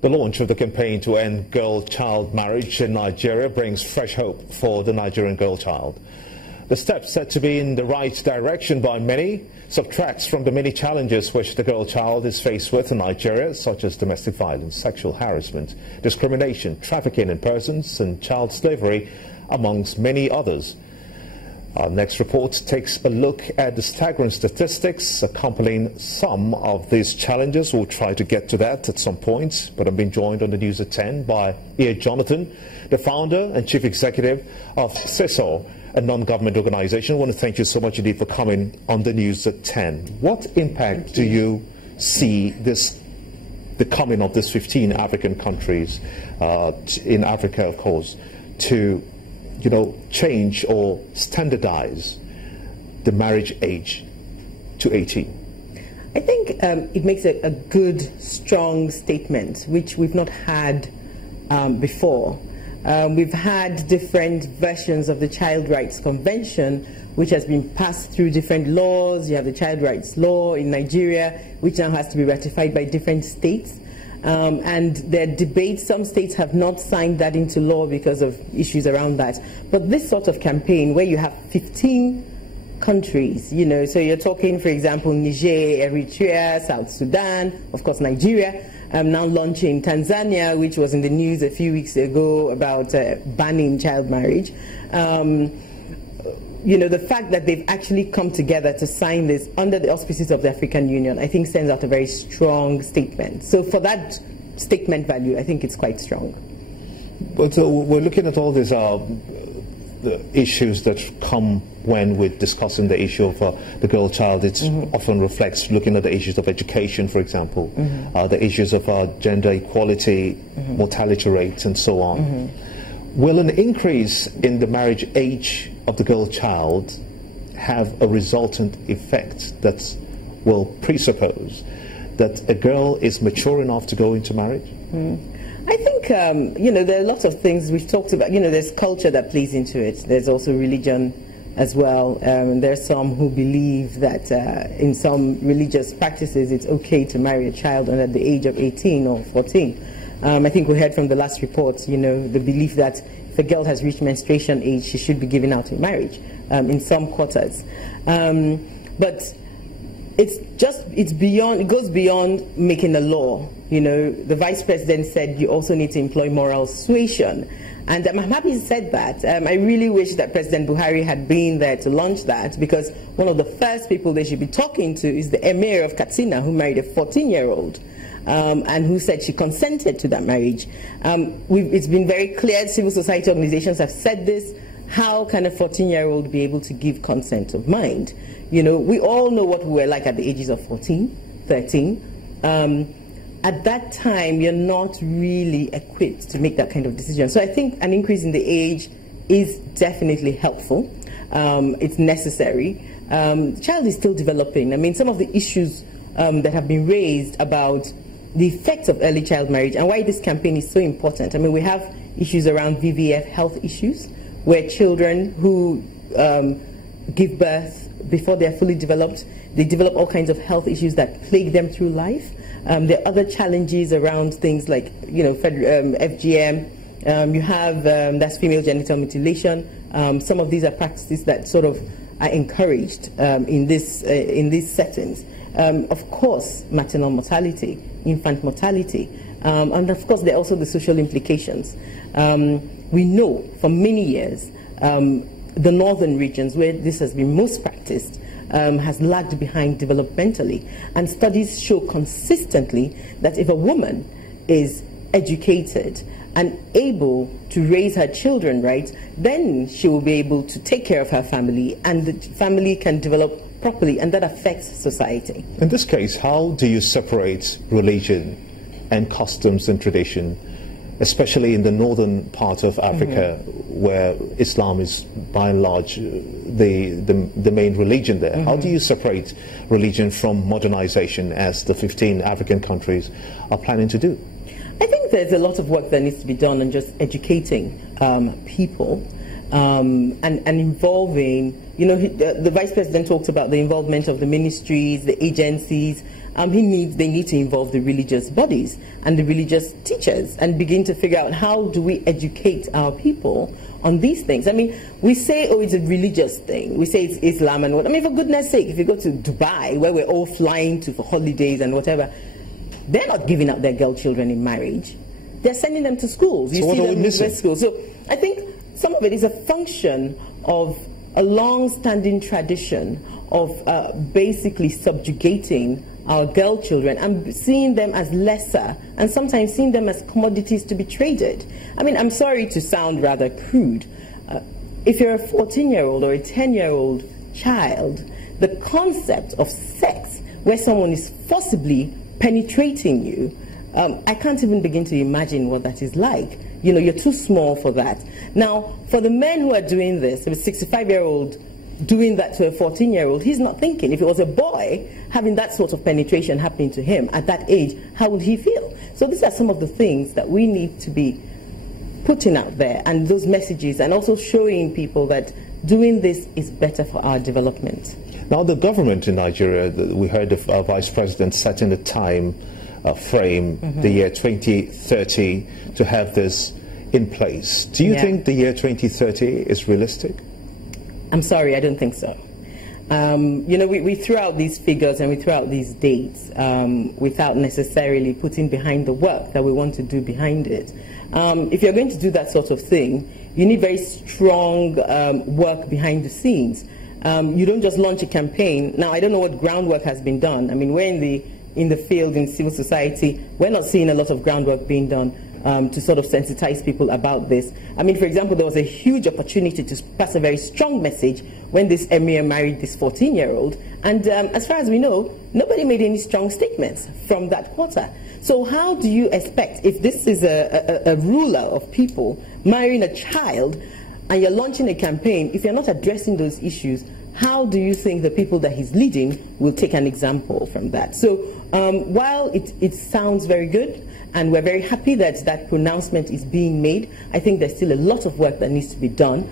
The launch of the campaign to end girl-child marriage in Nigeria brings fresh hope for the Nigerian girl child. The step, said to be in the right direction by many, subtracts from the many challenges which the girl child is faced with in Nigeria, such as domestic violence, sexual harassment, discrimination, trafficking in persons, and child slavery, amongst many others. Our next report takes a look at the staggering statistics accompanying some of these challenges. We'll try to get to that at some point, but I'm being joined on the news at 10 by A.B.U. Jonathan, the founder and chief executive of CISO, a non-government organization. I want to thank you so much indeed for coming on the news at 10. What impact do you see the coming of these 15 African countries, in Africa, of course, to change or standardize the marriage age to 18? I think it makes a good, strong statement, which we've not had before. We've had different versions of the Child Rights Convention, which has been passed through different laws. You have the Child Rights Law in Nigeria, which now has to be ratified by different states. And there are debates. Some states have not signed that into law because of issues around that. But this sort of campaign where you have 15 countries, so you're talking, for example, Niger, Eritrea, South Sudan, of course Nigeria, now launching Tanzania, which was in the news a few weeks ago about banning child marriage. The fact that they've actually come together to sign this under the auspices of the African Union, I think sends out a very strong statement. So for that statement value, I think it's quite strong. But we're looking at all these the issues that come when we're discussing the issue of the girl child. It often reflects looking at the issues of education, for example, the issues of gender equality, mortality rates, and so on. Will an increase in the marriage age of the girl child have a resultant effect that will presuppose that a girl is mature enough to go into marriage? I think, there are lots of things we've talked about. There's culture that plays into it. There's also religion as well. There are some who believe that in some religious practices it's okay to marry a child under the age of 18 or 14. I think we heard from the last report, the belief that if a girl has reached menstruation age, she should be given out in marriage in some quarters. But it goes beyond making a law. The vice president said you also need to employ moral suasion. And I'm happy he said that. I really wish that President Buhari had been there to launch that, because one of the first people they should be talking to is the Emir of Katsina, who married a 14-year-old. And who said she consented to that marriage. It's been very clear, civil society organizations have said this. How can a 14-year-old be able to give consent of mind? We all know what we were like at the ages of 14, 13. At that time, you're not really equipped to make that kind of decision. So I think an increase in the age is definitely helpful. It's necessary. The child is still developing. I mean, some of the issues that have been raised about the effects of early child marriage and why this campaign is so important. I mean, we have issues around VVF health issues, where children who give birth before they're fully developed, they develop all kinds of health issues that plague them through life. There are other challenges around things like, FGM. You have, that's female genital mutilation. Some of these are practices that sort of are encouraged in these settings. Of course, maternal mortality, infant mortality, and of course there are also the social implications. We know for many years the northern regions where this has been most practiced has lagged behind developmentally, and studies show consistently that if a woman is educated and able to raise her children right, then she will be able to take care of her family, and the family can develop properly, and that affects society. In this case, how do you separate religion and customs and tradition, especially in the northern part of Africa, where Islam is by and large the main religion there? How do you separate religion from modernization, as the 15 African countries are planning to do? I think there's a lot of work that needs to be done on just educating people. and involving, you know, the Vice President talked about the involvement of the ministries, the agencies. They need to involve the religious bodies and the religious teachers and begin to figure out how do we educate our people on these things. I mean, we say, oh, it's a religious thing. We say it's Islam and what. I mean, for goodness sake, if you go to Dubai, where we're all flying to for holidays and whatever, they're not giving up their girl children in marriage. They're sending them to schools. You see them in the schools. So I think some of it is a function of a long-standing tradition of basically subjugating our girl children and seeing them as lesser and sometimes seeing them as commodities to be traded. I mean, I'm sorry to sound rather crude. If you're a 14-year-old or a 10-year-old child, the concept of sex where someone is forcibly penetrating you, I can't even begin to imagine what that is like. You know, you're too small for that. Now, for the men who are doing this, a 65-year-old doing that to a 14-year-old, he's not thinking. If it was a boy having that sort of penetration happening to him at that age, how would he feel? So these are some of the things that we need to be putting out there, and those messages, and also showing people that doing this is better for our development. Now, the government in Nigeria, we heard the Vice President setting the time frame, the year 2030, to have this in place. Do you think the year 2030 is realistic? I'm sorry, I don't think so. You know, we threw out these figures and we threw out these dates without necessarily putting behind the work that we want to do behind it. If you're going to do that sort of thing, you need very strong work behind the scenes. You don't just launch a campaign. Now, I don't know what groundwork has been done. I mean, we're in the field, in civil society, we're not seeing a lot of groundwork being done to sort of sensitize people about this. I mean, for example, there was a huge opportunity to pass a very strong message when this emir married this 14-year-old. And as far as we know, nobody made any strong statements from that quarter. So how do you expect, if this is a ruler of people marrying a child and you're launching a campaign, if you're not addressing those issues, how do you think the people that he's leading will take an example from that? So while it sounds very good, and we're very happy that that pronouncement is being made, I think there's still a lot of work that needs to be done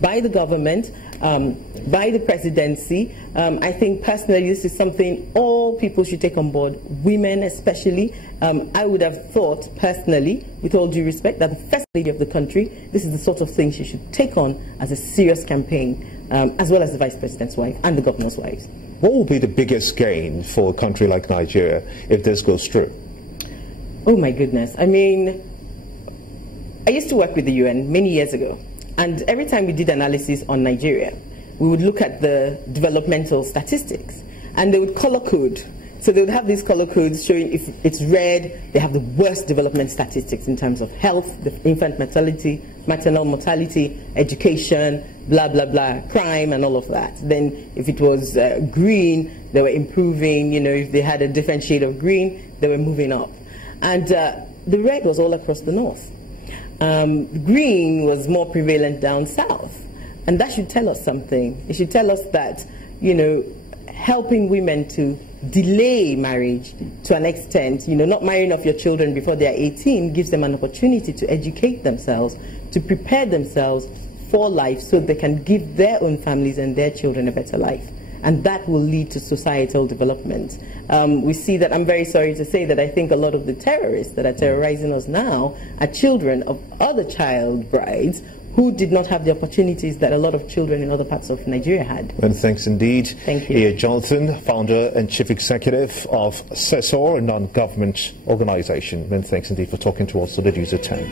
by the government, by the presidency. I think personally this is something all people should take on board, women especially. I would have thought personally, with all due respect, that the First Lady of the country, this is the sort of thing she should take on as a serious campaign, as well as the Vice President's wife and the Governor's wives. What will be the biggest gain for a country like Nigeria if this goes through? Oh my goodness. I mean, I used to work with the UN many years ago, and every time we did analysis on Nigeria, we would look at the developmental statistics, and they would color code. So they would have these color codes showing if it's red, they have the worst development statistics in terms of health, the infant mortality, maternal mortality, education, blah, blah, blah, crime, and all of that. Then if it was green, they were improving. You know, if they had a different shade of green, they were moving up. And the red was all across the north. Green was more prevalent down south. And that should tell us something. It should tell us that, you know, helping women to delay marriage to an extent, you know, not marrying off your children before they are 18 gives them an opportunity to educate themselves, to prepare themselves for life so they can give their own families and their children a better life. And that will lead to societal development. We see that, I'm very sorry to say that I think a lot of the terrorists that are terrorizing us now are children of other child brides who did not have the opportunities that a lot of children in other parts of Nigeria had. Well, thanks indeed. Thank you. Ian Johnson, founder and chief executive of CESOR, a non-government organization. And thanks indeed for talking to us on the News at 10.